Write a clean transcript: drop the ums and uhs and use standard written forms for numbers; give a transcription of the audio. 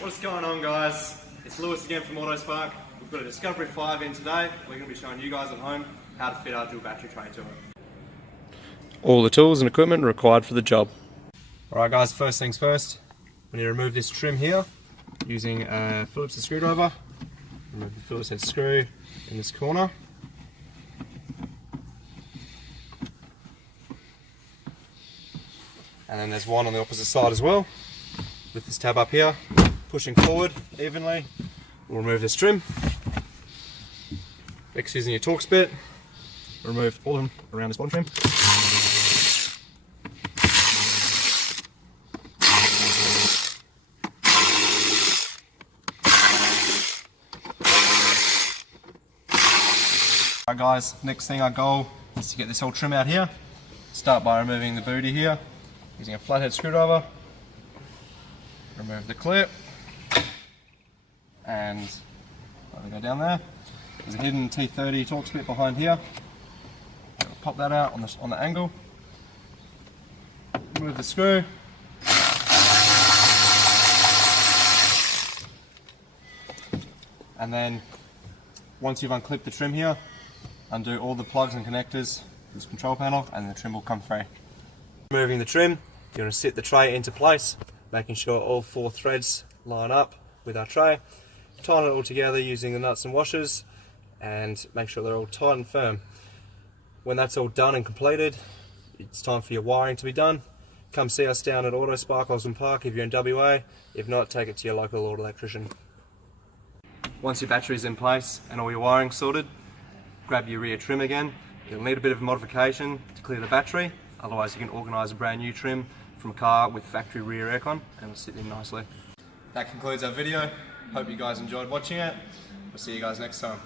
What's going on, guys? It's Lewis again from Autospark. We've got a Discovery 5 in today. We're going to be showing you guys at home how to fit our dual battery tray to it. All the tools and equipment required for the job. Alright guys, first things first, we need to remove this trim here using a Phillips head screwdriver. Remove the Phillips head screw in this corner. And then there's one on the opposite side as well. With this tab up here, pushing forward evenly, we'll remove this trim. Next, using your Torx bit, remove all of them around this bottom trim. Alright guys, next thing, our goal is to get this whole trim out here. Start by removing the booty here, using a flathead screwdriver. Remove the clip, and let it go down there. There's a hidden T30 Torx bit behind here. We'll pop that out on the angle. Remove the screw. And then, once you've unclipped the trim here, undo all the plugs and connectors to this control panel, and the trim will come free. Removing the trim, you're going to sit the tray into place, making sure all 4 threads line up with our tray. Tighten it all together using the nuts and washers, and make sure they're all tight and firm. When that's all done and completed, it's time for your wiring to be done. Come see us down at Autospark Osborne Park if you're in WA. If not, take it to your local auto electrician. Once your battery's in place and all your wiring sorted, grab your rear trim again. You'll need a bit of modification to clear the battery, otherwise you can organise a brand new trim from a car with factory rear aircon, and it'll sit in nicely. That concludes our video. Hope you guys enjoyed watching it. We'll see you guys next time.